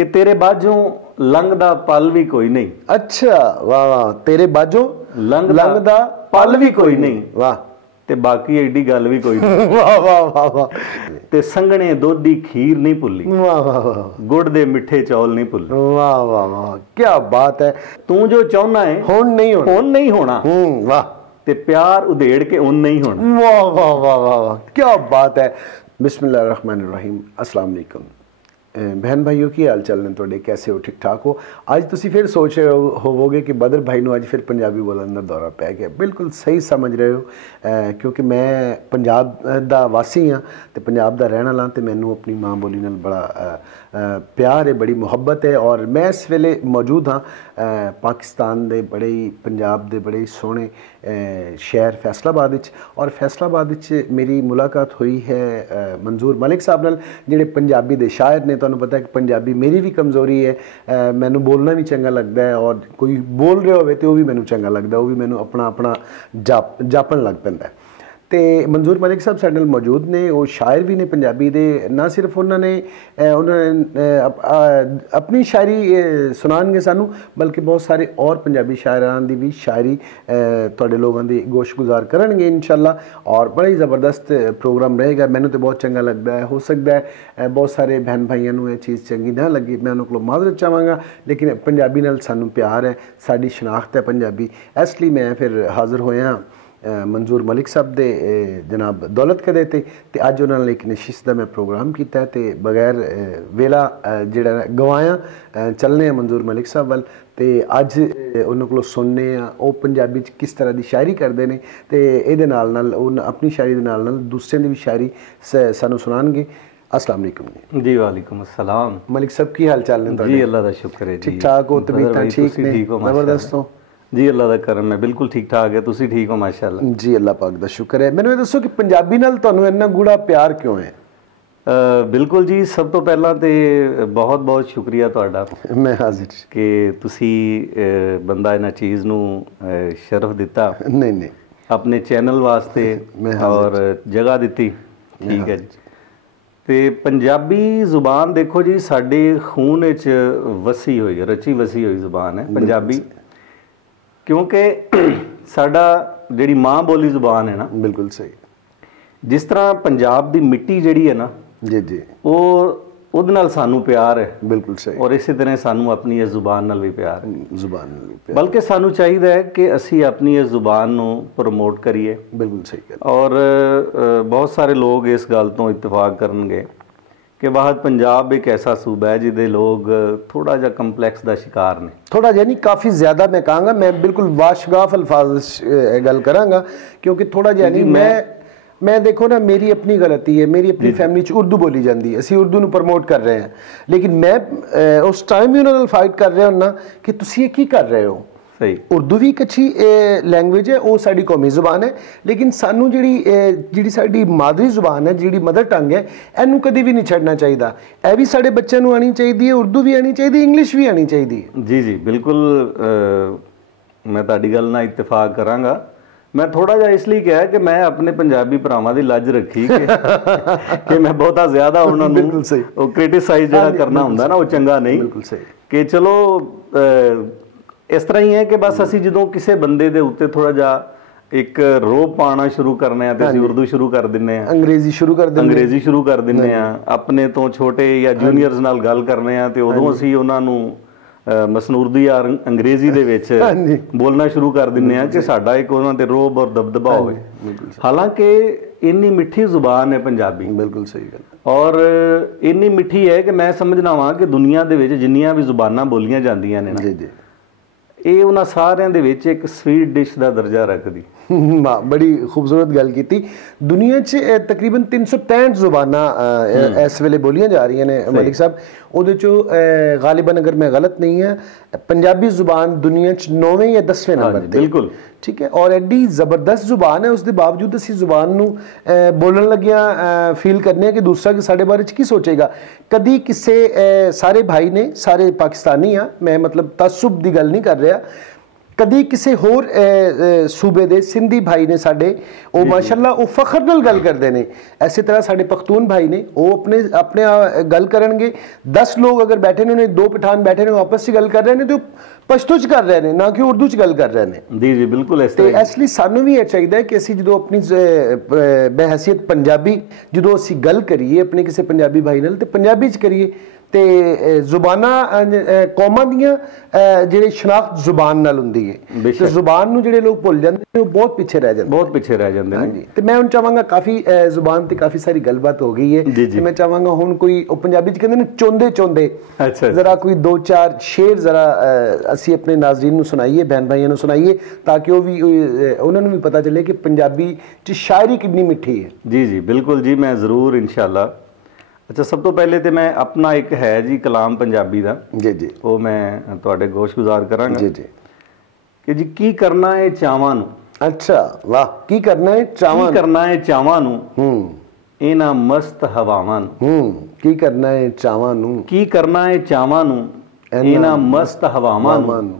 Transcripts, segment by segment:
कि तेरे बाजों लंघदा पल भी कोई नहीं। अच्छा वाह वाह, तेरे बाजों लंघदा पल भी कोई नहीं, वाह, ते बाकी एडी गल भी कोई नहीं। वाह वाह वाह वाह, ते संघने दुध दी खीर नहीं भुल्ली, वाह वाह वाह, गुड़ दे मिठे चौल नहीं भुल्ले। वाह वाह वाह, क्या बात है। तू जो चाहना है हुण नहीं होना, वाह, ते प्यार उधेड़ के उन नहीं होना। वाह वाह वाह वाह वाह, क्या बात है। बिस्मिल्लाहिर्रहमानिर्रहीम, अस्सलाम वालेकुम बहन भाइयों, की हाल चाल ने तुहाडे, कैसे हो, ठीक ठाक हो। अज तुसी फिर सोच रहे होवोगे कि बदर भाई नूं अज फिर पंजाबी बोलण दा दौरा पै गया। बिल्कुल सही समझ रहे हो, क्योंकि मैं पंजाब दा वासी हाँ ते पंजाब दा रहण वाला, ते मैनूं अपनी माँ बोली नाल बड़ा प्यार है, बड़ी मुहब्बत है। और मैं इस वेले मौजूद हाँ पाकिस्तान दे बड़े ही पंजाब दे बड़े ही सोहने शहर फैसलाबाद विच। और फैसलाबाद विच मेरी मुलाकात हुई है मंजूर मलिक साहब नाल, जिहड़े पंजाबी दे शायर ने। तुहानूं पता है कि पंजाबी मेरी भी कमज़ोरी है, मैनूं बोलना भी चंगा लगता है, और कोई बोल रहा होवे तो भी मैनूं चंगा लगता, वो भी मैनूं अपना अपना जापन लग पैंदा है। तो मंजूर मलिक साहब साडे नाल मौजूद ने, वो शायर भी ने पंजाबी दे। ना सिर्फ उन्होंने अपनी शायरी सुनाएंगे सानू, बल्कि बहुत सारे और पंजाबी शायरान की भी शायरी तुहाडे लोगों की गोश गुजार करेंगे इंशाअल्लाह। और बड़ा ही ज़बरदस्त प्रोग्राम रहेगा। मैनू तो बहुत चंगा लगता है, हो सकता है बहुत सारे बहन भाइयों को यह चीज़ चंगी ना लगी, मैं उन्होंने को माजरत चाहांगा, लेकिन पंजाबी नाल सानू प्यार है, साडी शनाख्त है पंजाबी, इसलिए मैं फिर हाज़र होया मंजूर मलिक साहब दे जनाब दौलत कदे ते अज उन्होंने एक नशिश का मैं प्रोग्राम किया, तो बगैर वेला जिहड़ा गवाया चलने मंजूर मलिक साहब वाल। तो अज उन्होंने को सुनने वो पंजाबी किस तरह की शायरी करते हैं, तो ये अपनी शायरी के नाल दूसरे की भी शायरी सानू सुनाएंगे। अस्सलाम वालेकुम जी। वालेकुम अस्सलाम मलिक साहब, की हाल चाल ने जी? अल्लाह का शुक्र है, ठीक ठाक हो, तबीयत ठीक ने? जबरदस्त हो जी, अल्लाह का करम है, बिल्कुल ठीक ठाक है। तुसी ठीक हो माशाअल्लाह जी, अल्लाह पाक दा शुक्र है। मैनूं दसो कि पंजाबी नाल तुहानूं इन्ना गूढ़ा प्यार क्यों है? बिल्कुल जी, सब तो पहला तो बहुत बहुत शुक्रिया तुहाडा, मैं हाजिर कि तुसी बंदा इन्हां चीज़ नूं शरफ दिता, नहीं अपने चैनल वास्ते और जगह दी। ठीक है जी। तो पंजाबी जुबान देखो जी, साडे खून विच वसी हुई, रची वसी हुई जुबान है पंजाबी, क्योंकि साडा जिहड़ी माँ बोली जुबान है ना, बिल्कुल सही, जिस तरह पंजाब दी मिट्टी जिहड़ी है ना जी जी, वो उहदे नाल सानू प्यार है, बिल्कुल सही। और इसी तरह सानू अपनी इस जुबान नाल भी प्यार है, जुबान नाल भी प्यार, बल्कि सानू चाहिए है कि असी अपनी इस जुबान नू प्रमोट करिए। बिल्कुल सही। और बहुत सारे लोग इस गल तो इतफाक करनगे कि वाहद पंजाब एक ऐसा सूबा है जिहदे लोग थोड़ा जा कंपलैक्स का शिकार ने, थोड़ा यानी काफ़ी ज़्यादा मैं कहूँगा, मैं बिल्कुल वाशगाफ अल्फाज गल कराँगा, क्योंकि थोड़ा जा नहीं मैं देखो ना, मेरी अपनी गलती है, मेरी अपनी फैमिली च उर्दू बोली जाती है, असी उर्दू नूं प्रमोट कर रहे हैं, लेकिन मैं उस टाइम भी उन्होंने फाइट कर रहा हूँ कि तुसी ये की कर रहे हो। सही, उर्दू भी एक अच्छी लैंग्वेज है, वो साडी कौमी जुबान है, लेकिन सानू जिहड़ी साडी मादरी जुबान है, जिहड़ी मदर टंग है, इनू कभी भी नहीं छड्डना चाहिए। यह भी साडे बच्चों नूं आनी चाहिए, उर्दू भी आनी चाहिए, इंग्लिश भी आनी चाहिए। जी जी बिल्कुल, मैं तुहाडी गल नाल इत्तेफाक करांगा। मैं थोड़ा जा इसलिए कहा कि मैं अपने पंजाबी भरावां दी लज रखी कि मैं बहुता ज़्यादा उन्होंने क्रिटिसाइज जिहड़ा करना हुंदा ना, वो चंगा नहीं। बिल्कुल सही, कि चलो इस तरह ही है कि बस असी जो किसी बंदे दे उत्ते थोड़ा जा एक रोब पाना शुरू करने हैं, तो असी उर्दू शुरू कर दिन्ने हैं, अंग्रेजी शुरू कर दिन्ने हैं, अपने तो छोटे या जूनीयर्स नाल गल करने हैं, तो उदों असी उन्हां नूं मसनूरदी या अंग्रेजी दे विच बोलना शुरू कर दिन्ने हैं कि साडा एक उन्हां ते रोब और दबदबा होवे। हालांकि इन्नी मिठी जुबान है पंजाबी, बिल्कुल सही गल, और इन्नी मिठी है कि मैं समझना वा कि दुनिया दे विच जिन्नियां भी जुबानां बोलियां जांदियां ने ना, जी जी, ये उन्हां सारियां दे विच एक स्वीट डिश का दर्जा रखदी। बड़ी खूबसूरत गल की। दुनिया च तकरीबन 363 जुबाना इस वेले बोलियां जा रही ने मलिक साहब, उहदे चो गालिबन अगर मैं गलत नहीं है, पंजाबी जुबान दुनिया च 9वें या 10वें नंबर पर, बिल्कुल ठीक है। और एडी जबरदस्त जुबान है, उसके बावजूद असी जुबान नूं बोलन लगिया फील करने कि दूसरा कि साढ़े बारे च की सोचेगा। कदी किसे सारे भाई ने, सारे पाकिस्तानी हाँ, मैं मतलब तसुब की गल नहीं कर रहा, कदी किसी होर सूबे दे सिंधी भाई ने साडे वो माशाअल्लाह वो फखर नाल गल करते हैं। इसी तरह साडे पख्तून भाई ने वो अपने अपने गल करनगे 10 लोग अगर बैठे ने 2 पठान बैठे ने आपस में गल कर रहे हैं तो पश्तो च कर रहे हैं ना कि उर्दू च गल कर रहे हैं। जी जी बिल्कुल इस तरह इसलिए सानू भी ये चाहिए कि असी जो अपनी बहैसियत पंजाबी जो असी गल करिए अपने किसी पंजाबी भाई नाल ते पंजाबी च करिए ते जुबाना कौमां दियां जिहड़ी शनाख्त जुबान नाल हुंदी है ते जुबान नूं जिहड़े लोग भुल जांदे ने बहुत पीछे रह जांदे बहुत पीछे रह जांदे हां जी। ते मैं हुण चाहांगा काफ़ी जुबान ते काफ़ी सारी गलबात हो गई है ते मैं चाहांगा हुण कोई पंजाबी च कहंदे ने चोंदे चोंदे जरा कोई 2-4 शेर जरा असी अपने नाज़रीन नूं सुनाइए बहन भाइयों नूं सुनाइए ताकि वो भी उन्हां नूं भी पता चले कि पंजाबी च शायरी कितनी मिठी है। जी जी बिल्कुल जी मैं ज़रूर इंशाअल्लाह। अच्छा सब तो पहले तो मैं अपना एक है जी कलाम पंजाबी का जी जी वो मैं तुहाडे गोशगुजार करांगा जी जी कि जी की करना है चावां नूं। अच्छा वाह की करना है चावां की करना है चावां नूं इन्हां मस्त हवावां नूं की करना है चावां नूं की करना है चावां नूं इन्हां मस्त हवावां नूं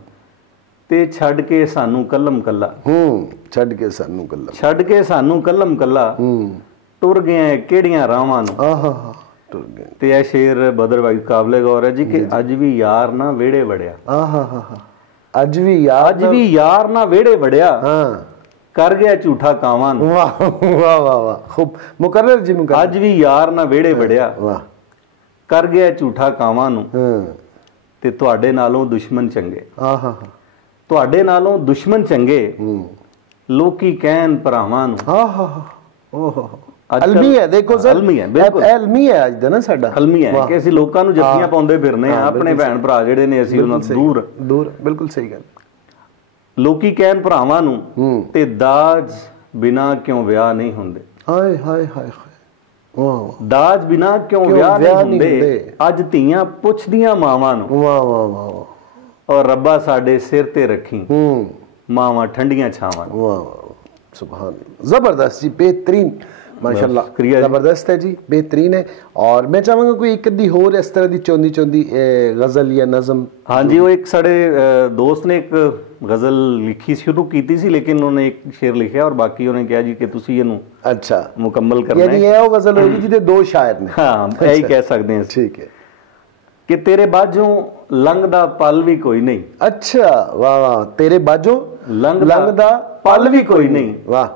ते छड्ड के सानू कलम कल्ला छड्ड के सानू कलम छड्ड के सानू कलम कल्ला टुर गए किहड़ियां रावां नूं। आहा ते यह शेर बदर भाई काबले गौर है जी कि अज भी यार ना वेड़े वड़िया। अज भी यार ना वेड़े वड़िया कर गया झूठा कावां नूं। वाह वाह वाह वाह खूब मुकर्रर जी मुकर्रर। अज भी यार ना वेड़े वड़िया कर गया झूठा कावां नूं ते तुहाडे नालों दुश्मन चंगे। तुहाडे नालों दुश्मन चंगे लोकी कहन भरावां नूं। अलमी है देखो सर अलमी है बिल्कुल अलमी है आज दा ना साडा अलमी है कि ਅਸੀਂ ਲੋਕਾਂ ਨੂੰ ਜੱਫੀਆਂ ਪਾਉਂਦੇ ਫਿਰਨੇ ਆ ਆਪਣੇ ਭੈਣ ਭਰਾ ਜਿਹੜੇ ਨੇ ਅਸੀਂ ਉਹਨਾਂ ਤੋਂ ਦੂਰ ਦੂਰ ਬਿਲਕੁਲ ਸਹੀ ਗੱਲ। ਲੋਕੀ ਕਹਿਣ ਭਰਾਵਾਂ ਨੂੰ ਤੇ ਦਾਜ ਬਿਨਾ ਕਿਉਂ ਵਿਆਹ ਨਹੀਂ ਹੁੰਦੇ। ਹਾਏ ਹਾਏ ਹਾਏ ਵਾਹ ਦਾਜ ਬਿਨਾ ਕਿਉਂ ਵਿਆਹ ਨਹੀਂ ਹੁੰਦੇ ਅੱਜ ਧੀਆਂ ਪੁੱਛਦੀਆਂ ਮਾਵਾਂ ਨੂੰ। ਵਾਹ ਵਾਹ ਵਾਹ ਔਰ ਰੱਬਾ ਸਾਡੇ ਸਿਰ ਤੇ ਰੱਖੀ ਮਾਵਾਂ ਠੰਡੀਆਂ ਛਾਵਾਂ। वाह सुभान जबरदस्त जी बेहतरीन माशाल्लाह जबरदस्त है जी बेहतरीन है। और मैं चाहूँगा कोई एक अद्धी होर इस तरह की चौंदी चौंदी गज़ल या नज़म। हाँ जी वो एक साढ़े दोस्त ने एक गज़ल लिखी शुरू की थी लेकिन उन्होंने एक शेर लिखा और बाकी उन्होंने कहा जी कि तुसी इहनूं अच्छा मुकम्मल करना है। यानी ये वो गज़ल होगी जिहदे 2 शायर ने। हाँ यही कह सकते हैं ठीक है कि तेरे बाजों लंघदा पल भी कोई नहीं। अच्छा वाह वाह तेरे बाजों लंघदा पल भी कोई नहीं वाह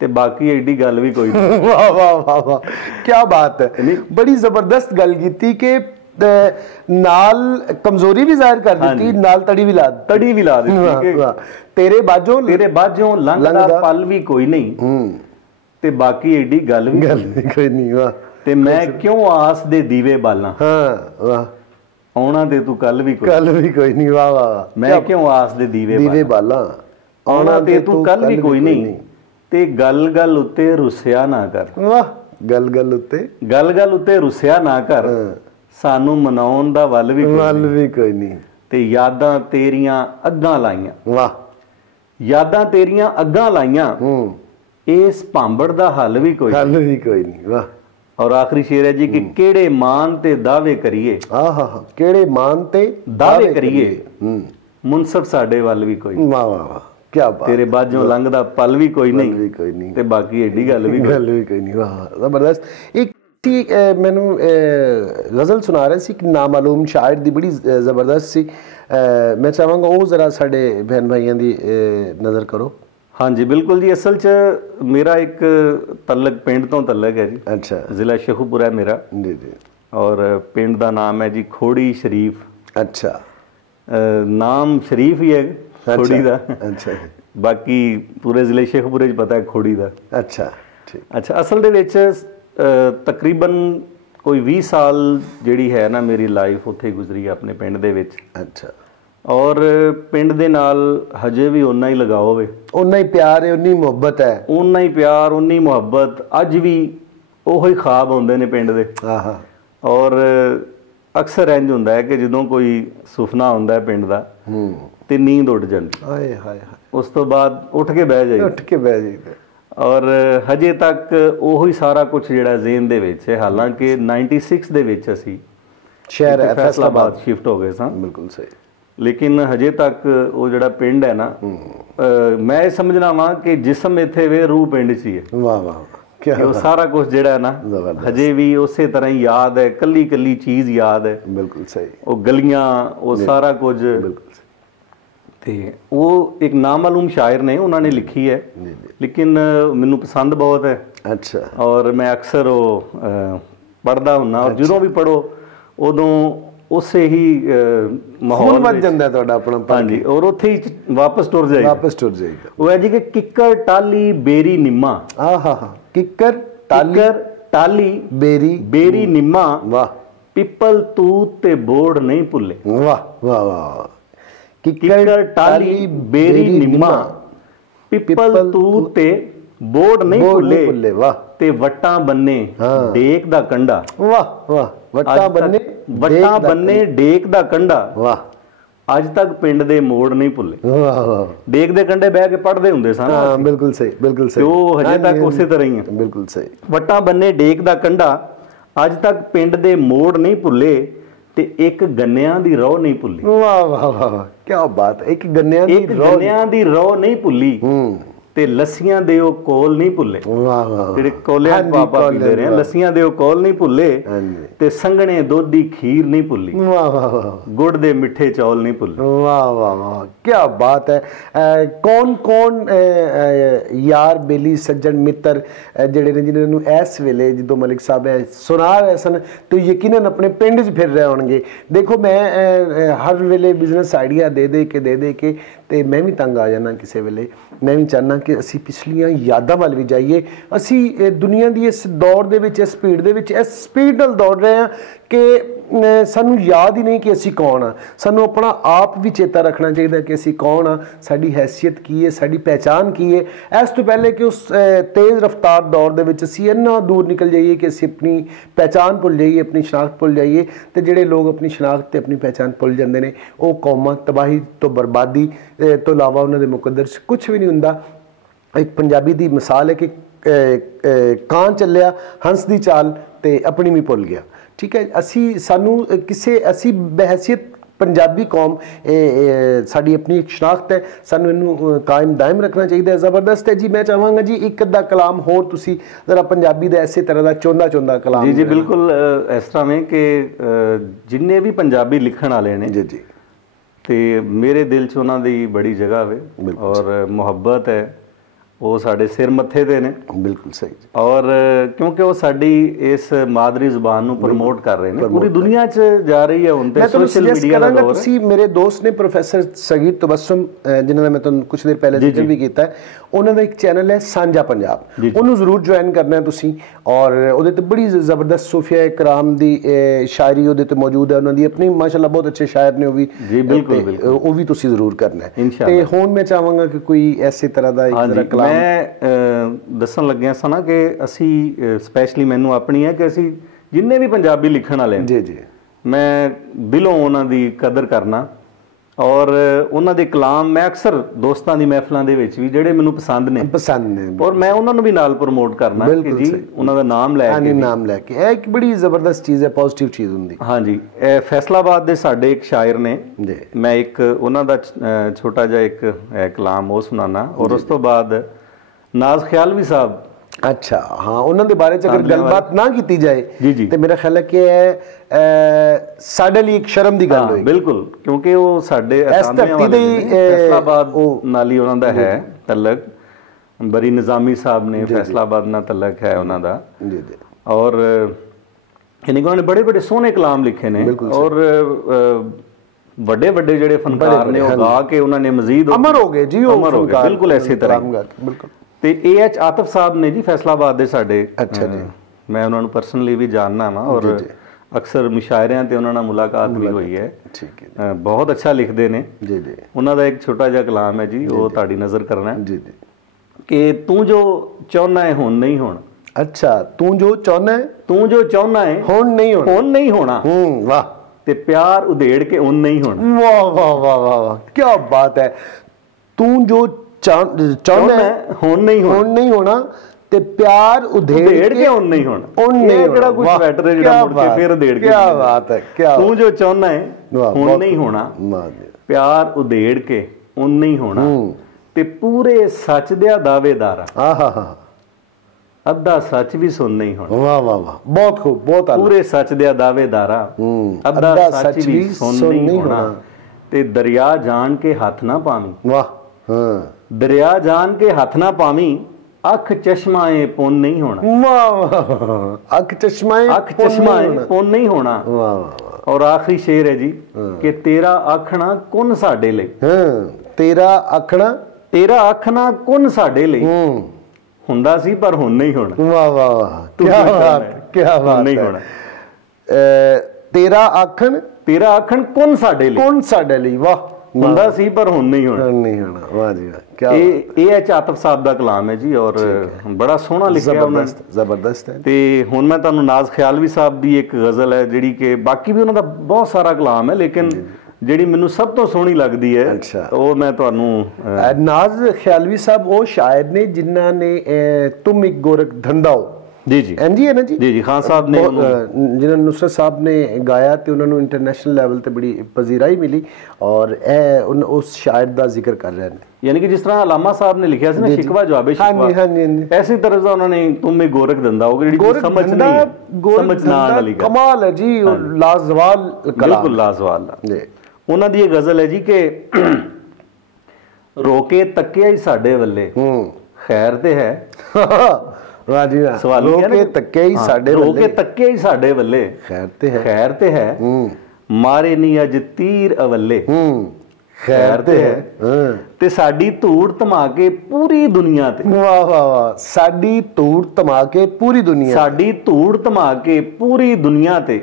ते बाकी एडी गल भी कोई नहीं। वाह वाह वाह वाह क्या बात है बड़ी जबरदस्त गल की कि नाल कमजोरी भी जाहिर कर दी नाल तड़ी भी ला दी। तेरे बाजों लंघदा पल भी कोई नहीं ते बाकी एडी गल भी कोई नहीं। वाह ते मैं क्यों आस दे दीवे बाला। हाँ वाह आउणा ते तू कल भी कोई नहीं। वाह वाह मैं क्यों आस दे दीवे बाला आउणा ते तू कल भी कोई नहीं ते गल गल उत्ते रुसिया ना कर। वाह गल गल उत्ते रुसिया ना कर सानू मनाउण दा वल भी कोई नहीं ते यादां तेरियां अग्गां लाइयां। वाह यादां तेरियां अग्गां लाइयां इस भांबड़ दा हल भी कोई नहीं। वाह और आखिरी शेर है जी कि केड़े मान ते दावे करिए। केड़े मान ते दावे करिए मुनसफ साडे वल भी कोई। वाह वाह वाह क्या बात। तेरे बाजों लंघदा पल भी कोई नहीं ते बाकी एडी गल भी कोई नहीं। वाह जबरदस्त। एक मैनू गज़ल सुना रहे सी कि नामालूम शायर दी बड़ी जबरदस्त सी मैं चाहांगा वो जरा साडे बहन भाइयों दी नज़र करो। हाँ जी बिल्कुल जी असल च मेरा एक तलक पिंड तो तलक है जी। अच्छा जिला शेखुपुरा है मेरा जी जी और पिंड का नाम है जी खोड़ी शरीफ। अच्छा नाम शरीफ ही है खोड़ी दा। अच्छा बाकी पूरे जिले शेखपुरे च पता है खोड़ी दा। अच्छा ठीक। अच्छा असल दे विच तकरीबन कोई 20 साल जिहड़ी है ना मेरी लाइफ उत्थे गुजरी अपने पिंड दे विच। अच्छा और पिंड दे नाल हजे भी उन्ना ही लगाओ वे उन्ना ही प्यार है उन्नी मुहब्बत है उन्ना ही प्यार उन्नी मुहब्बत अज भी ओही ख्वाब आउंदे ने पिंड दे। और अक्सर इंज हुंदा है कि जदों कोई सुपना हुंदा है पिंड दा ते नींद उड़ जाती। हाय हाय उस तो बाद उठ के बह जाइए और हजे तक ओही सारा कुछ जिहड़ा ज़हन दे विच है। हालांकि 96 दे विच असी शहर फैसलाबाद शिफ्ट हो गए सन। बिल्कुल सही ਲੇਕਿਨ ਹਜੇ ਤੱਕ ਉਹ ਜਿਹੜਾ ਪਿੰਡ ਹੈ ਨਾ, ਮੈਂ ਇਹ ਸਮਝਣਾ ਵਾਂ ਕਿ ਜਿਸਮ ਇੱਥੇ ਵੇ ਰੂਹ ਪਿੰਡ 'ਚ ਹੀ ਹੈ। ਵਾਹ ਵਾਹ, ਉਹ ਸਾਰਾ ਕੁਝ ਜਿਹੜਾ ਹੈ ਨਾ ਹਜੇ ਵੀ ਉਸੇ ਤਰ੍ਹਾਂ ਹੀ ਯਾਦ ਹੈ, ਕੱਲੀ ਕੱਲੀ ਚੀਜ਼ ਯਾਦ ਹੈ। ਬਿਲਕੁਲ ਸਹੀ। ਉਹ ਗਲੀਆਂ, ਉਹ ਸਾਰਾ ਕੁਝ। ਤੇ ਉਹ ਇੱਕ ਨਾਮਾਲੂਮ ਸ਼ਾਇਰ ਨੇ, ਉਹਨਾਂ ਨੇ ਲਿਖੀ ਹੈ, ਲੇਕਿਨ ਮੈਨੂੰ ਪਸੰਦ ਬਹੁਤ ਹੈ। ਅੱਛਾ। ਔਰ ਮੈਂ ਅਕਸਰ ਉਹ ਪੜ੍ਹਦਾ ਹੁੰਦਾ, ਔਰ ਜਦੋਂ ਵੀ ਪੜ੍ਹੋ ਉਦੋਂ ਉਸੇ ਹੀ ਮਾਹੌਲ ਵੱਜ ਜਾਂਦਾ ਤੁਹਾਡਾ ਆਪਣਾ। ਹਾਂਜੀ, ਔਰ ਉੱਥੇ ਹੀ ਵਾਪਸ ਟੁਰ ਜਾਏਗਾ। ਉਹ ਹੈ ਜੀ ਕਿ ਕਿੱਕਰ ਟਾਲੀ ਬੇਰੀ ਨਿੰਮਾ। ਕਿੱਕਰ ਟਾਲੀ ਬੇਰੀ ਨਿੰਮਾ। ਵਾਹ। ਪਿੱਪਲ ਤੂਤ ਤੇ ਬੋੜ ਨਹੀਂ ਭੁੱਲੇ। ਵਾਹ ਵਾਹ ਵਾਹ। ਕਿੱਕਰ ਟਾਲੀ ਬੇਰੀ ਨਿੰਮਾ, ਪਿੱਪਲ ਤੂਤ ਤੇ ਬੋੜ ਨਹੀਂ ਭੁੱਲੇ। ਵਾਹ। ਤੇ ਵੱਟਾਂ ਬੰਨੇ ਡੇਕ ਦਾ ਕੰਡਾ। ਵਾਹ ਵਾਹ। ਵੱਟਾਂ ਬੰਨੇ ਡੇਕ ਦਾ ਕੰਡਾ। ਵਾਹ। ਅੱਜ ਤੱਕ ਪਿੰਡ ਦੇ ਮੋੜ ਨਹੀਂ ਭੁੱਲੇ। ਵਾਹ ਵਾਹ। ਡੇਕ ਦੇ ਕੰਡੇ ਬਹਿ ਕੇ ਪੜ੍ਹਦੇ ਹੁੰਦੇ ਸਨ। ਬਿਲਕੁਲ ਸਹੀ, ਬਿਲਕੁਲ ਸਹੀ। ਉਹ ਹਜੇ ਤੱਕ ਉਸੇ ਤਰ੍ਹਾਂ ਹੀ ਹੈ। ਬਿਲਕੁਲ ਸਹੀ। ਵੱਟਾਂ ਬੰਨੇ ਡੇਕ ਦਾ ਕੰਡਾ, ਅੱਜ ਤੱਕ ਪਿੰਡ ਦੇ ਮੋੜ ਨਹੀਂ ਭੁੱਲੇ, ਤੇ ਇੱਕ ਗੰਨਿਆਂ ਦੀ ਰੋਹ ਨਹੀਂ ਭੁੱਲੀ। ਵਾਹ ਵਾਹ ਵਾਹ, ਕੀ ਬਾਤ ਹੈ। ਇੱਕ ਗੰਨਿਆਂ ਦੀ ਰੋਹ ਨਹੀਂ ਭੁੱਲੀ, ਤੇ ਲੱਸੀਆਂ ਦੇ ਉਹ ਕੋਲ ਨਹੀਂ ਭੁੱਲੇ। ਵਾਹ ਵਾਹ। ਜਿਹੜੇ ਕੋਲਿਆਂ ਬਾਬਾ ਪੀਂਦੇ ਰਹੇ, ਲੱਸੀਆਂ ਦੇ ਉਹ ਕੋਲ ਨਹੀਂ ਭੁੱਲੇ, ਤੇ ਸੰਘਣੇ ਦੁੱਧ ਦੀ ਖੀਰ ਨਹੀਂ ਭੁੱਲੀ। ਵਾਹ ਵਾਹ ਵਾਹ। ਗੁੜ ਦੇ ਮਿੱਠੇ ਚੌਲ ਨਹੀਂ ਭੁੱਲੇ। ਵਾਹ ਵਾਹ ਵਾਹ, ਕੀ ਬਾਤ ਹੈ। ਕੌਣ ਕੌਣ ਯਾਰ ਬੇਲੀ ਸੱਜਣ ਮਿੱਤਰ ਜਿਹੜੇ ਨੇ ਜਿਨ੍ਹਾਂ ਨੂੰ ਇਸ ਵੇਲੇ ਜਦੋਂ ਮਲਿਕ ਸਾਹਿਬ ਸੁਣਾ ਰਹੇ ਸਨ ਤੇ ਯਕੀਨਨ ਆਪਣੇ ਪਿੰਡ 'ਚ ਫਿਰ ਰਹੇ ਹੋਣਗੇ। ਦੇਖੋ, ਮੈਂ ਹਰ ਵੇਲੇ ਬਿਜ਼ਨਸ ਆਈਡੀਆ ਦੇ ਕੇ ਤੇ ਮੈਂ ਵੀ ਤੰਗ ਆ ਜਾਣਾ ਕਿਸੇ ਵੇਲੇ। ਮੈਂ ਵੀ ਚਾਹੁੰਦਾ ਕਿ ਅਸੀਂ ਪਿਛਲੀਆਂ ਯਾਦਾਂ ਵੱਲ ਵੀ ਜਾਈਏ। ਅਸੀਂ ਦੁਨੀਆ ਦੀ ਇਸ ਦੌੜ ਦੇ ਵਿੱਚ, ਇਸ ਸਪੀਡ ਦੇ ਵਿੱਚ, ਇਸ ਸਪੀਡ ਨਾਲ ਦੌੜ ਰਹੇ ਹਾਂ ਕਿ ਸਾਨੂੰ ਯਾਦ ਹੀ ਨਹੀਂ ਕਿ ਅਸੀਂ ਕੌਣ ਹਾਂ। ਸਾਨੂੰ ਆਪਣਾ ਆਪ ਵੀ ਚੇਤਾ ਰੱਖਣਾ ਚਾਹੀਦਾ ਕਿ ਅਸੀਂ ਕੌਣ ਹਾਂ, ਸਾਡੀ ਹੈਸੀਅਤ ਕੀ ਹੈ, ਸਾਡੀ ਪਹਿਚਾਣ ਕੀ ਹੈ, ਇਸ ਤੋਂ ਪਹਿਲੇ ਕਿ ਉਸ ਤੇਜ਼ ਰਫ਼ਤਾਰ ਦੌਰ ਦੇ ਵਿੱਚ ਅਸੀਂ ਇੰਨਾ ਦੂਰ ਨਿਕਲ ਜਾਈਏ ਕਿ ਅਸੀਂ ਆਪਣੀ ਪਹਿਚਾਣ ਭੁੱਲ ਜਾਈਏ, ਆਪਣੀ ਸ਼ਨਾਖਤ ਭੁੱਲ ਜਾਈਏ। ਤੇ ਜਿਹੜੇ ਲੋਕ ਆਪਣੀ ਸ਼ਨਾਖਤ ਤੇ ਆਪਣੀ ਪਹਿਚਾਣ ਭੁੱਲ ਜਾਂਦੇ ਨੇ, ਉਹ ਕੌਮਾਂ ਤਬਾਹੀ ਤੋਂ ਬਰਬਾਦੀ ਤੋਂ ਇਲਾਵਾ ਉਹਨਾਂ ਦੇ ਮੁਕੱਦਰ 'ਚ ਕੁਛ ਵੀ ਨਹੀਂ ਹੁੰਦਾ। ਇੱਕ ਪੰਜਾਬੀ ਦੀ ਮਿਸਾਲ ਹੈ ਕਿ ਕਾਂ ਚੱਲਿਆ ਹੰਸ ਦੀ ਚਾਲ ਤੇ ਆਪਣੀ ਵੀ ਭੁੱਲ ਗਿਆ। ਠੀਕ ਹੈ, ਅਸੀਂ ਬਹਿਸੀਅਤ ਪੰਜਾਬੀ ਕੌਮ, ਸਾਡੀ ਆਪਣੀ ਇੱਕ ਸ਼ਨਾਖਤ ਹੈ, ਸਾਨੂੰ ਇਹਨੂੰ ਕਾਇਮ ਦਾਇਮ ਰੱਖਣਾ ਚਾਹੀਦਾ ਹੈ। ਜ਼ਬਰਦਸਤ ਹੈ ਜੀ। ਮੈਂ ਚਾਹਾਂਗਾ ਜੀ ਇੱਕ ਅੱਧਾ ਕਲਾਮ ਹੋਰ ਤੁਸੀਂ ਜ਼ਰਾ ਪੰਜਾਬੀ ਦਾ ਇਸੇ ਤਰ੍ਹਾਂ ਦਾ ਚੌਂਦਾ ਕਲਾਮ। ਜੀ ਬਿਲਕੁਲ। ਇਸ ਤਰ੍ਹਾਂ ਨੇ ਕਿ ਜਿੰਨੇ ਵੀ ਪੰਜਾਬੀ ਲਿਖਣ ਵਾਲੇ ਨੇ ਜੀ, ਤੇ ਮੇਰੇ ਦਿਲ 'ਚ ਉਹਨਾਂ ਦੀ ਬੜੀ ਜਗ੍ਹਾ ਵੇ ਔਰ ਮੁਹੱਬਤ ਹੈ, ਉਹ ਸਾਡੇ ਸਿਰ ਮੱਥੇ ਤੇ ਨੇ। ਬਿਲਕੁਲ ਸਹੀ। ਔਰ ਕਿਉਂਕਿ ਉਹ ਸਾਡੀ ਇਸ ਮਾਦਰੀ ਜ਼ੁਬਾਨ ਨੂੰ ਪ੍ਰਮੋਟ ਕਰ ਰਹੇ ਨੇ, ਪੂਰੀ ਦੁਨੀਆ 'ਚ ਜਾ ਰਹੀ ਹੈ ਹੁਣ ਤੇ ਸੋਸ਼ਲ ਮੀਡੀਆ ਦਾ ਦੌਰ ਹੈ। ਤੁਸੀਂ ਮੇਰੇ ਦੋਸਤ ਨੇ ਪ੍ਰੋਫੈਸਰ ਸਗੀਰ ਤਬਸਮ, ਜਿਨ੍ਹਾਂ ਦਾ ਮੈਂ ਤੁਹਾਨੂੰ ਕੁਝ ਦੇਰ ਪਹਿਲੇ ਜ਼ਿਕਰ ਵੀ ਕੀਤਾ ਹੈ, ਉਹਨਾਂ ਦਾ ਇੱਕ ਚੈਨਲ ਹੈ ਸਾਂਝਾ ਪੰਜਾਬ, ਉਹਨੂੰ ਜ਼ਰੂਰ ਜੁਆਇਨ ਕਰਨਾ ਤੁਸੀਂ। ਔਰ ਉਹਦੇ ਤੇ ਬੜੀ ਜ਼ਬਰਦਸਤ ਸੂਫੀਆ ਇਕਰਾਮ ਦੀ ਸ਼ਾਇਰੀ ਉਹਦੇ ਤੇ ਮੌਜੂਦ ਹੈ। ਉਹਨਾਂ ਦੀ ਆਪਣੀ ਮਾਸ਼ਾਅੱਲਾ ਬਹੁਤ ਅੱਛੇ ਸ਼ਾਇਰ ਨੇ ਉਹ ਵੀ। ਜੀ ਬਿਲਕੁਲ, ਉਹ ਵੀ ਤੁਸੀਂ ਜ਼ਰੂਰ ਕਰਨਾ ਹੈ। ਤੇ ਹੁਣ ਮੈਂ ਚਾਹਾਂਗਾ ਕਿ ਕੋਈ ਐਸੇ ਤਰ੍ਹਾਂ ਦਾ ਇੱਕ ਕਲਾਮ ਮੈਂ ਦੱਸਣ ਲੱਗਿਆ ਸਾਂ ਨਾ ਕਿ ਅਸੀਂ ਸਪੈਸ਼ਲੀ ਮੈਨੂੰ ਆਪਣੀ ਹੈ ਕਿ ਅਸੀਂ ਜਿੰਨੇ ਵੀ ਪੰਜਾਬੀ ਲਿਖਣ ਵਾਲੇ ਜੀ ਮੈਂ ਦਿਲੋਂ ਉਹਨਾਂ ਦੀ ਕਦਰ ਕਰਨਾ। ਔਰ ਉਹਨਾਂ ਦੇ ਕਲਾਮ ਮੈਂ ਅਕਸਰ ਦੋਸਤਾਂ ਦੀ ਮਹਿਫਲਾਂ ਦੇ ਵਿੱਚ ਵੀ ਜਿਹੜੇ ਮੈਨੂੰ ਪਸੰਦ ਨੇ ਔਰ ਮੈਂ ਉਹਨਾਂ ਨੂੰ ਵੀ ਨਾਲ ਪ੍ਰਮੋਟ ਕਰਨਾ ਕਿ ਜੀ ਉਹਨਾਂ ਦਾ ਨਾਮ ਲੈ ਕੇ ਇਹ ਇੱਕ ਬੜੀ ਜ਼ਬਰਦਸਤ ਚੀਜ਼ ਹੈ, ਪੋਜ਼ਿਟਿਵ ਚੀਜ਼ ਹੁੰਦੀ। ਹਾਂਜੀ, ਇਹ ਫੈਸਲਾਬਾਦ ਦੇ ਸਾਡੇ ਇੱਕ ਸ਼ਾਇਰ ਨੇ, ਮੈਂ ਇੱਕ ਉਹਨਾਂ ਦਾ ਛੋਟਾ ਜਿਹਾ ਇੱਕ ਕਲਾਮ ਉਹ ਸੁਣਾਉਣਾ। ਔਰ ਉਸ ਤੋਂ ਬਾਅਦ ਨਾਜ਼ ਖਿਆਲਵੀ ਸਾਹਿਬ। ਅੱਛਾ, ਹਾਂ, ਉਹਨਾਂ ਦੇ ਬਾਰੇ 'ਚ ਅਗਰ ਗੱਲਬਾਤ ਨਾ ਕੀਤੀ ਜਾਏ ਤੇ ਮੇਰਾ ਖਿਆਲ ਹੈ ਕਿ ਸਾਡੇ ਲਈ ਇੱਕ ਸ਼ਰਮ ਦੀ ਗੱਲ ਹੋਏਗੀ। ਬਿਲਕੁਲ, ਕਿਉਂਕਿ ਉਹ ਸਾਡੇ ਫੈਸਲਾਬਾਦ ਨਾਲ ਹੀ ਉਹਨਾਂ ਦਾ ਹੈ ਤਲਕ। ਬਰੀ ਨਿਜ਼ਾਮੀ ਸਾਹਿਬ ਨੇ ਫੈਸਲਾਬਾਦ ਨਾਲ ਤਲਕ ਹੈ ਉਹਨਾਂ ਦਾ। ਔਰ ਉਹਨਾਂ ਨੇ ਬੜੇ ਬੜੇ ਸੋਹਣੇ ਕਲਾਮ ਲਿਖੇ ਨੇ ਔਰ ਵੱਡੇ ਵੱਡੇ ਜਿਹੜੇ ਫਨਕਾਰ ਨੇ ਉਹ ਗਾ ਕੇ ਉਹਨਾਂ ਨੇ ਮਜ਼ੀਦ ਅਮਰ ਹੋ ਗਏ ਜੀ। ਉਹ ਬਿਲਕੁਲ ਇਸੇ ਤਰ੍ਹਾਂ। ਤੇ A.H. ਆਤਫ ਸਾਹਿਬ ਨੇ ਜੀ ਫੈਸਲਾਬਾਦ ਦੇ ਸਾਡੇ। ਅੱਛਾ ਜੀ। ਮੈਂ ਉਹਨਾਂ ਨੂੰ ਪਰਸਨਲੀ ਵੀ ਜਾਣਦਾ ਵਾਂ ਔਰ ਅਕਸਰ ਮੁਸ਼ਾਇਰਿਆਂ ਤੇ ਉਹਨਾਂ ਨਾਲ ਮੁਲਾਕਾਤ ਵੀ ਹੋਈ ਹੈ। ਠੀਕ ਹੈ, ਬਹੁਤ ਅੱਛਾ ਲਿਖਦੇ ਨੇ ਜੀ। ਉਹਨਾਂ ਦਾ ਇੱਕ ਛੋਟਾ ਜਿਹਾ ਕਲਾਮ ਹੈ ਜੀ, ਉਹ ਤੁਹਾਡੀ ਨਜ਼ਰ ਕਰਨਾ ਹੈ ਕਿ ਤੂੰ ਜੋ ਚਾਹੁੰਦਾ ਹੈ ਹੁਣ ਨਹੀਂ ਹੋਣਾ। ਅੱਛਾ, ਤੂੰ ਜੋ ਚਾਹੁੰਦਾ ਹੈ ਹੁਣ ਨਹੀਂ ਹੋਣਾ। ਵਾਹ। ਤੇ ਪਿਆਰ ਉਧੇੜ ਕੇ ਹੁਣ ਨਹੀਂ ਹੋਣਾ। ਵਾਹ ਵਾਹ ਵਾਹ ਵਾਹ, ਕੀ ਬਾਤ ਹੈ। ਤੂੰ ਜੋ ਚਾਹੁੰਦਾ ਹੈ ਹੁਣ ਨਹੀਂ ਹੋਣਾ ਤੇ ਪਿਆਰ ਉਧੇੜ ਕੇ ਹੁਣ ਨਹੀਂ ਹੋਣਾ। ਇਹ ਕਿਹੜਾ ਕੋਈ ਸਵੈਟਰ ਹੈ ਜਿਹੜਾ ਮੁੜ ਕੇ ਫਿਰ ਉਧੇੜ ਕੇ। ਕੀ ਬਾਤ ਹੈ। ਤੂੰ ਜੋ ਚਾਹੁੰਦਾ ਹੈ ਹੁਣ ਨਹੀਂ ਹੋਣਾ, ਪਿਆਰ ਉਧੇੜ ਕੇ ਉਨ ਨਹੀਂ ਹੋਣਾ ਤੇ ਪੂਰੇ ਸੱਚ ਦਿਆ ਦਾਅਵੇਦਾਰ ਆਹਾ ਅੱਧਾ ਸੱਚ ਵੀ ਸੁਣ ਨਹੀਂ ਹੋਣਾ। ਵਾਹ ਵਾਹ ਵਾਹ, ਬਹੁਤ ਖੂਬ, ਬਹੁਤ ਆਲਾ। ਪੂਰੇ ਸੱਚ ਦਿਆ ਦਾਅਵੇਦਾਰਾ ਅੱਧਾ ਸੱਚ ਵੀ ਸੁਣ ਨਹੀਂ ਹੋਣਾ ਤੇ ਦਰਿਆ ਜਾਣ ਕੇ ਹੱਥ ਨਾ ਪਾਵੀਂ। ਵਾਹ ਹਾਂ, ਦਰਿਆ ਜਾਣ ਕੇ ਹੱਥ ਨਾ ਪਾਵੀਂ ਅੱਖ ਚਸ਼ਮਾ ਏ ਪੁੰਨ ਨਹੀਂ ਹੋਣਾ। ਵਾਹ, ਅੱਖ ਚਸ਼ਮਾ ਏ ਪੁੰਨ ਨਹੀਂ ਹੋਣਾ। ਵਾਹ। ਔਰ ਆਖਰੀ ਸ਼ੇਰ ਹੈ ਜੀ ਕਿ ਤੇਰਾ ਆਖਣਾ ਕੁਨ ਸਾਡੇ ਲਈ। ਤੇਰਾ ਆਖਣਾ ਕੁਨ ਸਾਡੇ ਲਈ ਹੁੰਦਾ ਸੀ ਪਰ ਹੁਣ ਨਹੀਂ ਹੋਣਾ। ਵਾਹ ਵਾਹ ਵਾਹ, ਕੀ ਬਾਤ, ਕੀ ਬਾਤ ਨਹੀਂ ਹੋਣਾ। ਤੇਰਾ ਆਖਣ ਕੁਨ ਸਾਡੇ ਲਈ ਵਾਹ, ਹੁੰਦਾ ਸੀ ਪਰ ਹੁਣ ਨਹੀਂ ਹੋਣਾ। ਵਾਹ ਜੀ ਵਾਹ, ਕੀ ਇਹ ਹੈ ਆਤਫ ਸਾਹਿਬ ਦਾ ਕਲਾਮ ਹੈ ਜੀ ਔਰ ਬੜਾ ਸੋਹਣਾ ਲਿਖਿਆ ਉਹਨਾਂ ਨੇ, ਜ਼ਬਰਦਸਤ ਹੈ। ਤੇ ਹੁਣ ਮੈਂ ਤੁਹਾਨੂੰ ਨਾਜ਼ ਖਿਆਲਵੀ ਸਾਹਿਬ ਦੀ ਇੱਕ ਗਜ਼ਲ ਹੈ ਜਿਹੜੀ ਕਿ ਬਾਕੀ ਵੀ ਉਹਨਾਂ ਦਾ ਬਹੁਤ ਸਾਰਾ ਕਲਾਮ ਹੈ ਲੇਕਿਨ ਜਿਹੜੀ ਮੈਨੂੰ ਸਭ ਤੋਂ ਸੋਹਣੀ ਲੱਗਦੀ ਹੈ ਉਹ ਮੈਂ ਤੁਹਾਨੂੰ। ਨਾਜ਼ ਖਿਆਲਵੀ ਸਾਹਿਬ ਉਹ ਸ਼ਾਇਰ ਨੇ ਜਿਨ੍ਹਾਂ ਨੇ ਤੁਮ ਇੱਕ ਗੋਰਖ ਧੰਦਾ ਹੋ ਜੀ ਐਨਜੀ ਹੈ ਨਾ ਜੀ ਖਾਨ ਸਾਹਿਬ ਨੇ ਜਿਨ੍ਹਾਂ ਨੁਸਰਤ ਸਾਹਿਬ ਨੇ ਗਾਇਆ ਤੇ ਉਹਨਾਂ ਨੂੰ ਇੰਟਰਨੈਸ਼ਨਲ ਲੈਵਲ ਤੇ ਬੜੀ ਪਜ਼ੀਰਾਈ ਮਿਲੀ ਔਰ ਇਹ ਉਸ ਸ਼ਾਇਰ ਦਾ ਜ਼ਿਕਰ ਕਰ ਰਹੇ ਨੇ। ਯਾਨੀ ਕਿ ਜਿਸ ਤਰ੍ਹਾਂ ਅਲਾਮਾ ਸਾਹਿਬ ਨੇ ਲਿਖਿਆ ਸੀ ਨਾ ਸ਼ਿਕਵਾ ਜਵਾਬੇ ਸ਼ਿਕਵਾ, ਐਸੀ ਤਰ੍ਹਾਂ ਦਾ ਉਹਨਾਂ ਨੇ ਤੁਮ ਇੱਕ ਗੋਰਖ ਧੰਦਾ ਹੋ ਜਿਹੜੀ ਸਮਝ ਨਾ ਵਾਲੀ ਕਮਾਲ ਹੈ ਜੀ, ਲਾਜ਼ਵਾਲ ਬਿਲਕੁਲ ਲਾਜ਼ਵਾਲ ਜੀ। ਉਹਨਾਂ ਦੀ ਇਹ ਗਜ਼ਲ ਹੈ ਜੀ ਕਿ ਰੋਕੇ ਤੱਕਿਆ ਹੀ ਸਾਡੇ ਵੱਲੇ ਖੈਰ ਤੇ ਹੈ। ਵਾਹ ਜੀ ਵਾਹ, ਰੋਕੇ ਤੱਕਿਆ ਹੀ ਸਾਡੇ ਵੱਲੇ ਖੈਰ ਤੇ ਹੈ ਮਾਰੇ ਨਹੀਂ ਅੱਜ ਤੀਰ ਅਵੱਲੇ ਖੈਰ ਤੇ ਹੈ ਤੇ ਸਾਡੀ ਧੂੜ ਧਮਾ ਕੇ ਪੂਰੀ ਦੁਨੀਆ ਤੇ। ਵਾਹ ਵਾਹ ਵਾਹ, ਸਾਡੀ ਧੂੜ ਧਮਾ ਕੇ ਪੂਰੀ ਦੁਨੀਆ ਤੇ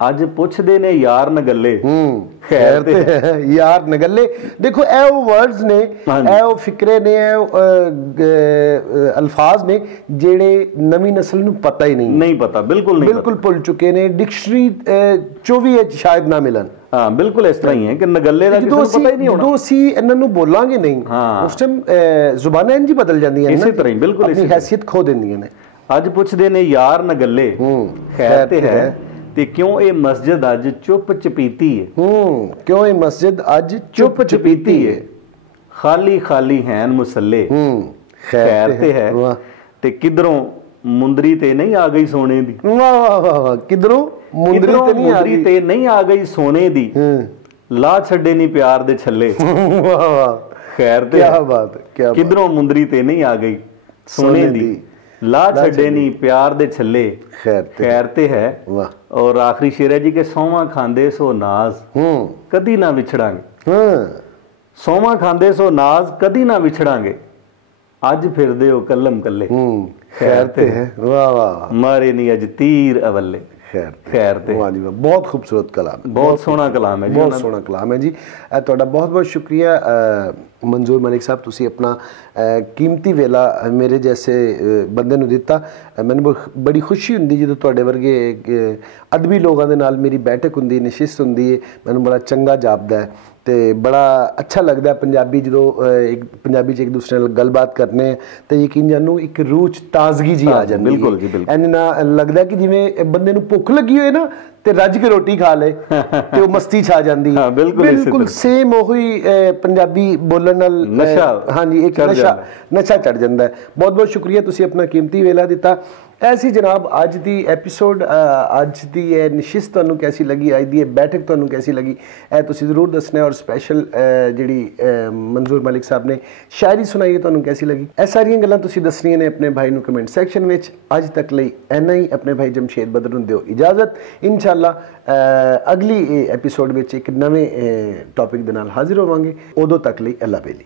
ਅੱਜ ਪੁੱਛਦੇ ਨੇ ਯਾਰ ਨਗੱਲੇ ਖੈਰ ਤੇ ਹੈ। ਯਾਰ ਨਗੱਲੇ ਦੇਖੋ ਇਹ ਉਹ ਵਰਡਸ ਨੇ, ਇਹ ਉਹ ਫਿਕਰੇ ਨੇ, ਇਹ ਅਲਫਾਜ਼ ਨੇ ਜਿਹੜੇ ਨਵੀਂ ਨਸਲ ਨੂੰ ਪਤਾ ਹੀ ਨਹੀਂ ਪਤਾ, ਬਿਲਕੁਲ ਭੁੱਲ ਚੁੱਕੇ ਨੇ। ਡਿਕਸ਼ਨਰੀ 24 ਸ਼ਾਇਦ ਨਾ ਮਿਲਣ। ਹਾਂ ਬਿਲਕੁਲ ਇਸ ਤਰ੍ਹਾਂ ਹੀ ਹੈ ਕਿ ਨਗੱਲੇ ਦਾ ਕਿਸੇ ਨੂੰ ਪਤਾ ਹੀ ਨਹੀਂ ਹੋਣਾ। ਜਦੋਂ ਅਸੀਂ ਇਹਨਾਂ ਨੂੰ ਬੋਲਾਂਗੇ ਨਹੀਂ ਉਸ ਟਾਈਮ ਜ਼ੁਬਾਨਾਂ ਇੰਝ ਬਦਲ ਜਾਂਦੀਆਂ ਨੇ, ਇਸੇ ਤਰ੍ਹਾਂ ਹੀ ਬਿਲਕੁਲ ਆਪਣੀ ਹੈਸੀਅਤ ਖੋ ਦਿੰਦੀਆਂ ਨੇ। ਅੱਜ ਪੁੱਛਦੇ ਨੇ ਯਾਰ ਨਗੱਲੇ ਖੈਰ ਤੇ ਹੈ ਤੇ ਕਿਉਂ ਇਹ ਮਸਜਿਦ ਅੱਜ ਚੁੱਪ ਚਪੀਤੀ ਹੈ। ਕਿਉਂ ਇਹ ਮਸਜਿਦ ਅੱਜ ਚੁੱਪ ਚਪੀਤੀ ਹੈ ਖਾਲੀ ਖਾਲੀ ਹੈਨ ਮੁਸੱਲੇ ਖੈਰ ਤੇ ਹੈ ਤੇ ਕਿਧਰੋਂ ਮੁੰਦਰੀ ਤੇ ਨਹੀਂ ਆ ਗਈ ਸੋਨੇ ਦੀ। ਵਾਹ ਵਾਹ ਵਾਹ, ਕਿਧਰੋਂ ਮੁੰਦਰੀ ਤੇ ਨਹੀਂ ਆ ਗਈ ਸੋਨੇ ਦੀ ਲਾ ਛੱਡੇ ਨਹੀਂ ਪਿਆਰ ਦੇ ਛੱਲੇ। ਵਾਹ ਵਾਹ, ਖੈਰ ਤੇ ਕੀ ਬਾਤ ਹੈ। ਕਿਧਰੋਂ ਮੁੰਦਰੀ ਤੇ ਨਹੀਂ ਆ ਗਈ ਸੋਨੇ ਦੀ ਲਾ ਛੱਡੇ ਨਹੀਂ ਪਿਆਰ ਦੇ ਛੱਲੇ ਖੈਰ ਤੇ ਹੈ। ਔਰ ਆਖਰੀ ਸ਼ੇਰ ਹੈ ਜੀ ਕਿ ਸੌਵਾਂ ਖਾਂਦੇ ਸੋ ਨਾਜ਼ ਕਦੀ ਨਾ ਵਿਛੜਾਂਗੇ। ਸੌਵਾਂ ਖਾਂਦੇ ਸੋ ਨਾਜ਼ ਕਦੀ ਨਾ ਵਿਛੜਾਂਗੇ ਅੱਜ ਫਿਰਦੇ ਹੋ ਕੱਲਮ ਕੱਲੇ ਖੈਰ ਤੇ ਹੈ। ਵਾਹ ਵਾਹ, ਮਾਰੇ ਨਹੀਂ ਅੱਜ ਤੀਰ ਅਵੱਲੇ ਖੈਰ ਤੇ। ਵਾਹ ਜੀ ਵਾਹ, ਬਹੁਤ ਖੂਬਸੂਰਤ ਕਲਾਮ, ਬਹੁਤ ਸੋਹਣਾ ਕਲਾਮ ਹੈ ਜੀ, ਬਹੁਤ ਸੋਹਣਾ ਕਲਾਮ ਹੈ ਜੀ। ਤੁਹਾਡਾ ਬਹੁਤ ਬਹੁਤ ਸ਼ੁਕਰੀਆ ਮਨਜ਼ੂਰ ਮਲਿਕ ਸਾਹਿਬ, ਤੁਸੀਂ ਆਪਣਾ ਕੀਮਤੀ ਵੇਲਾ ਮੇਰੇ ਜੈਸੇ ਬੰਦੇ ਨੂੰ ਦਿੱਤਾ। ਮੈਨੂੰ ਬੜੀ ਖੁਸ਼ੀ ਹੁੰਦੀ ਜਦੋਂ ਤੁਹਾਡੇ ਵਰਗੇ ਅਦਬੀ ਲੋਕਾਂ ਦੇ ਨਾਲ ਮੇਰੀ ਬੈਠਕ ਹੁੰਦੀ, ਨਸ਼ਿਸਤ ਹੁੰਦੀ ਹੈ, ਮੈਨੂੰ ਬੜਾ ਚੰਗਾ ਜਾਪਦਾ ਹੈ ਤੇ ਬੜਾ ਅੱਛਾ ਲੱਗਦਾ ਪੰਜਾਬੀ ਜਦੋਂ ਪੰਜਾਬੀ 'ਚ ਇੱਕ ਦੂਸਰੇ ਨਾਲ ਗੱਲਬਾਤ ਕਰਨੇ ਤੇ ਯਕੀਨ ਜਾਨੋ ਇੱਕ ਰੂਹ 'ਚ ਤਾਜ਼ਗੀ ਜੀ ਆ ਜਾਂਦੀ। ਬਿਲਕੁਲ ਜੀ ਬਿਲਕੁਲ, ਐਨ ਨਾ ਲੱਗਦਾ ਕਿ ਜਿਵੇਂ ਬੰਦੇ ਨੂੰ ਭੁੱਖ ਲੱਗੀ ਹੋਏ ਨਾ ਤੇ ਰੱਜ ਕੇ ਰੋਟੀ ਖਾ ਲੇ ਤੇ ਉਹ ਮਸਤੀ ਛਾ ਜਾਂਦੀ ਹੈ। ਬਿਲਕੁਲ ਸੇਮ ਉਹੀ ਪੰਜਾਬੀ ਬੋਲਣ ਨਾਲ ਹਾਂਜੀ ਇੱਕ ਨਸ਼ਾ ਚੜ ਜਾਂਦਾ ਹੈ। ਬਹੁਤ ਬਹੁਤ ਸ਼ੁਕਰੀਆ, ਤੁਸੀਂ ਆਪਣਾ ਕੀਮਤੀ ਵੇਲਾ ਦਿੱਤਾ। ਐਸੀ ਜਨਾਬ ਅੱਜ ਦੀ ਐਪੀਸੋਡ, ਅੱਜ ਦੀ ਇਹ ਨਸ਼ਿਸਤ ਤੁਹਾਨੂੰ ਕੈਸੀ ਲੱਗੀ, ਅੱਜ ਦੀ ਇਹ ਬੈਠਕ ਤੁਹਾਨੂੰ ਕੈਸੀ ਲੱਗੀ, ਇਹ ਤੁਸੀਂ ਜ਼ਰੂਰ ਦੱਸਣਾ। ਔਰ ਸਪੈਸ਼ਲ ਜਿਹੜੀ ਮਨਜ਼ੂਰ ਮਲਿਕ ਸਾਹਿਬ ਨੇ ਸ਼ਾਇਰੀ ਸੁਣਾਈ ਹੈ ਤੁਹਾਨੂੰ ਕੈਸੀ ਲੱਗੀ, ਇਹ ਸਾਰੀਆਂ ਗੱਲਾਂ ਤੁਸੀਂ ਦੱਸਣੀਆਂ ਨੇ ਆਪਣੇ ਭਾਈ ਨੂੰ ਕਮੈਂਟ ਸੈਕਸ਼ਨ ਵਿੱਚ। ਅੱਜ ਤੱਕ ਲਈ ਇੰਨਾ ਹੀ। ਆਪਣੇ ਭਾਈ ਜਮਸ਼ੇਦ ਬਦਰ ਨੂੰ ਦਿਓ ਇਜਾਜ਼ਤ। ਇਨਸ਼ਾਅੱਲਾ ਅਗਲੀ ਐਪੀਸੋਡ ਵਿੱਚ ਇੱਕ ਨਵੇਂ ਟੌਪਿਕ ਦੇ ਨਾਲ ਹਾਜ਼ਰ ਹੋਵਾਂਗੇ। ਉਦੋਂ ਤੱਕ ਲਈ ਅੱਲਾ ਬੇਲੀ।